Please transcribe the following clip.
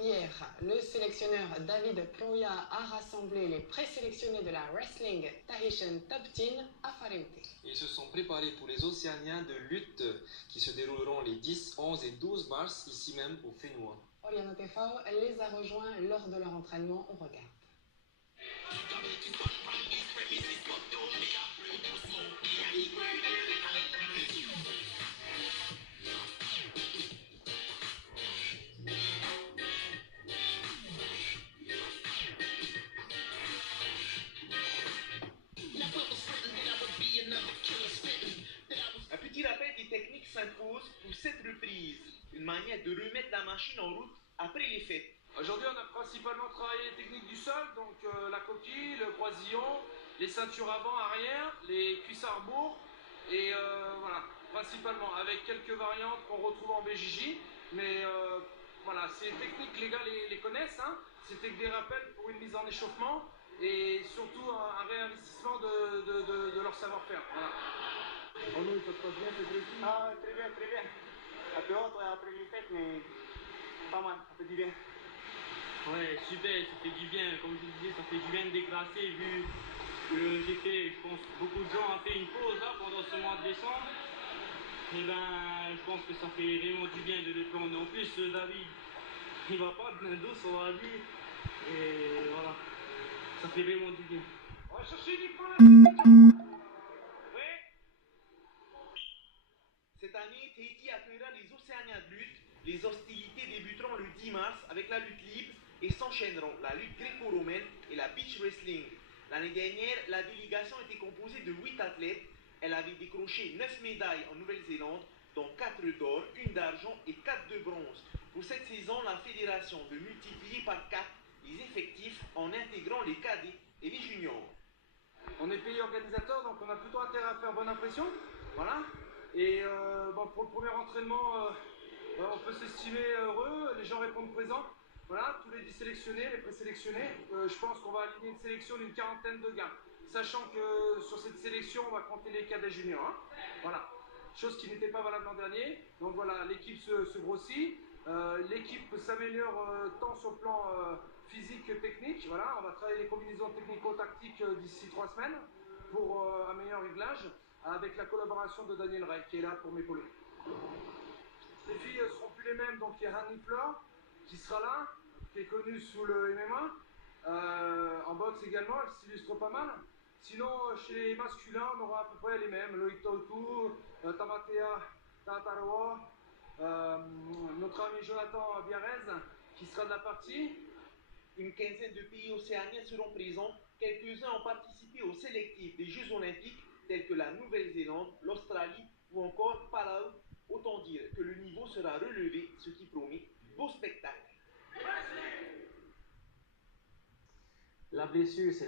Hier, le sélectionneur David Proya a rassemblé les présélectionnés de la Wrestling Tahitian Top Team à Whareute. Ils se sont préparés pour les Océaniens de lutte qui se dérouleront les 10, 11 et 12 mars ici même au Whenua. Oriano Tefao les a rejoints lors de leur entraînement au regard. Un petit rappel des techniques s'impose pour cette reprise, une manière de remettre la machine en route après les fêtes. Aujourd'hui, on a principalement travaillé les techniques du sol, donc la coquille, le croisillon, les ceintures avant, arrière, les cuisses à rebours, et voilà, principalement avec quelques variantes qu'on retrouve en BJJ, mais voilà, ces techniques, les gars les connaissent, hein. C'était que des rappels pour une mise en échauffement et surtout un réinvestissement de leur savoir-faire. Voilà. Oh non, ça se passe bien, c'est précis. Ah, très bien, très bien. Un peu haute après les fêtes, mais pas mal, ça fait du bien. Ouais, super, ça fait du bien. Comme je disais, ça fait du bien de déclasser vu que j'ai fait, je pense, beaucoup de gens ont fait une pause là, pendant ce mois de décembre. Et ben, je pense que ça fait vraiment du bien de le prendre. En plus, David, il va pas de douce, on va dire. Et voilà, ça fait vraiment du bien. On va chercher uniquement la... Cette année, Tahiti accueillera les Océaniens de lutte. Les hostilités débuteront le 10 mars avec la lutte libre et s'enchaîneront la lutte gréco-romaine et la beach wrestling. L'année dernière, la délégation était composée de 8 athlètes. Elle avait décroché 9 médailles en Nouvelle-Zélande, dont 4 d'or, 1 d'argent et 4 de bronze. Pour cette saison, la fédération veut multiplier par 4 les effectifs en intégrant les cadets et les juniors. On est pays organisateur, donc on a plutôt intérêt à faire bonne impression. Voilà. Et bon, pour le premier entraînement, on peut s'estimer heureux, les gens répondent présents. Voilà, tous les 10 sélectionnés, les présélectionnés. Je pense qu'on va aligner une sélection d'une quarantaine de gars. Sachant que sur cette sélection, on va compter les cadets juniors. Hein. Voilà. Chose qui n'était pas valable l'an dernier. Donc voilà, l'équipe se grossit. L'équipe s'améliore tant sur le plan physique que technique. Voilà, on va travailler les combinaisons technico-tactiques d'ici 3 semaines pour un meilleur réglage avec la collaboration de Daniel Ray qui est là pour m'épauler. Les filles ne seront plus les mêmes, donc il y a Hanni Fleur qui sera là, qui est connue sous le MMA, en boxe également, elle s'illustre pas mal. Sinon, chez les masculins, on aura à peu près les mêmes, Loïc Tautou, Tamatea Tataroa, notre ami Jonathan Biarrez qui sera de la partie. Une quinzaine de pays océaniens seront présents. Quelques-uns ont participé au sélectif des Jeux Olympiques, tels que la Nouvelle-Zélande, l'Australie ou encore Palau. Autant dire que le niveau sera relevé, ce qui promet du beau spectacle. La blessure, c'est